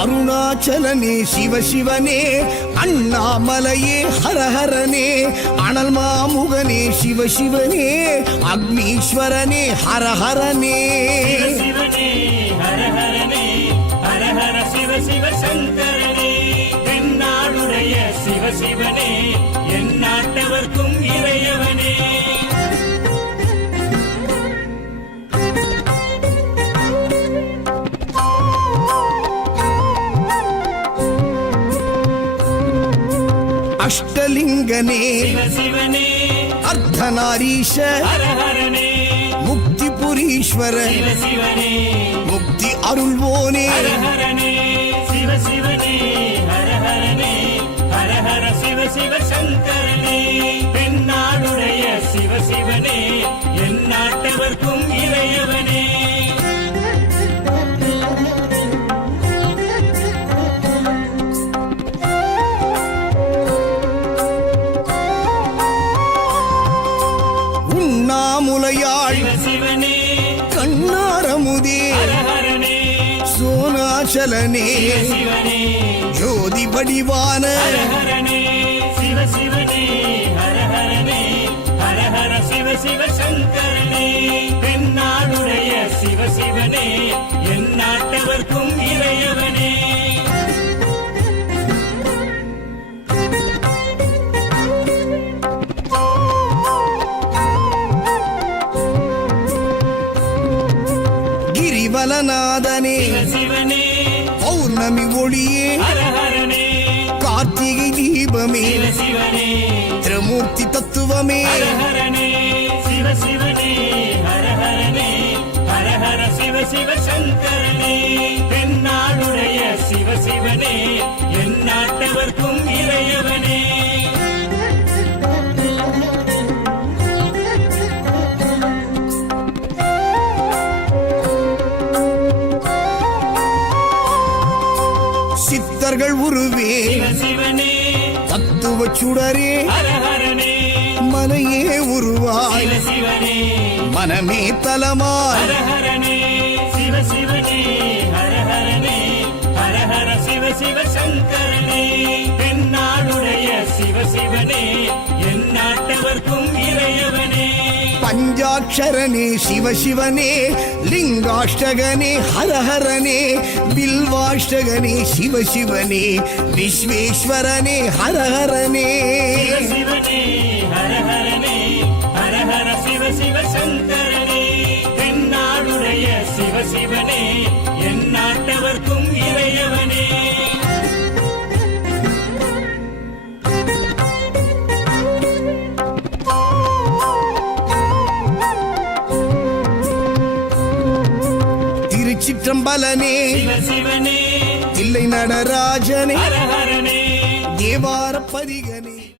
அருணாச்சலனே சிவசிவனே, அண்ணாமலையே ஹரஹரனே, அனல் மாமுகனே சிவசிவனே, அக்னீஸ்வரனே ஹரஹரனே. சிவசிவனே ஹரஹரனே, ஹரஹர சிவ சிவ சங்கரனே, தென்னாடுடைய சிவசிவனே, என் நாட்டவர்க்கும் இறையவனே. அஷ்டலிங்கனே சிவசிவனே, அர்த்தநாரீஷ ஹரஹரனே, முக்திபுரீஸ்வர சிவசிவனே, முக்தி அருள்வோனே. ஹரஹரனே சிவசிவனே, ஹரஹரனே, ஹரஹர சிவ சிவ சங்கரனே, தென்னாடுடைய சிவசிவனே, என் நாட்டவர்க்கும் இறையவனே. உண்ணாமுலையாள் சிவசிவனே, கண்ணாரமுதே ஹரஹரனே, சோனாச்சலனே சிவசிவனே, ஜோதி வடிவான ஹரஹரனே சிவசிவனே, ஹரஹரனே, ஹரஹர சிவ சிவ சங்கரனே, தென்னாடுடைய சிவசிவனே, என் நாட்டவர்க்கும் இறையவனே. கிரிவலநாதனே சிவசிவனே, பௌர்ணமி ஒளியே ஹரஹரனே, கார்த்திகை தீபமே சிவசிவனே, திரமூர்த்தி தத்துவமே. ஹரஹரனே சிவசிவனே, ஹரஹரனே, ஹரஹர சிவ சிவ சங்கரனே, தென்னாடுடைய சிவசிவனே, என் நாட்டவர்க்கும் இறையவனே. சித்தர்கள் உருவே சிவசிவனே, தத்துவ சுடரே ஹரஹரனே, மலையே உருவாய் சிவசிவனே, மனமே தலமாய். ஹரஹரனே சிவசிவனே, ஹரஹரனே, ஹரஹர சிவ சிவ சங்கரனே, தென்னாடுடைய சிவசிவனே, என் நாட்டவர்க்கும் இறையவனே. பஞ்சாட்சரனே சிவசிவனே, லிங்காஷ்டகனே ஹரஹரனே, பில்வாஷ்டகனே சிவசிவனே, விஸ்வேஸ்வரனே ஹரஹரனே. சிவசிவனே, ஹரஹரனே, ஹரஹர சிவ சிவ சங்கரனே, தென்னாடுடைய சிவசிவனே, என் நாட்டவர்க்கும் இறையவனே. திருச்சிற்றம்பலனே சிவசிவனே, தில்லை நடராஜனே ஹரஹரனே, தேவார பதிக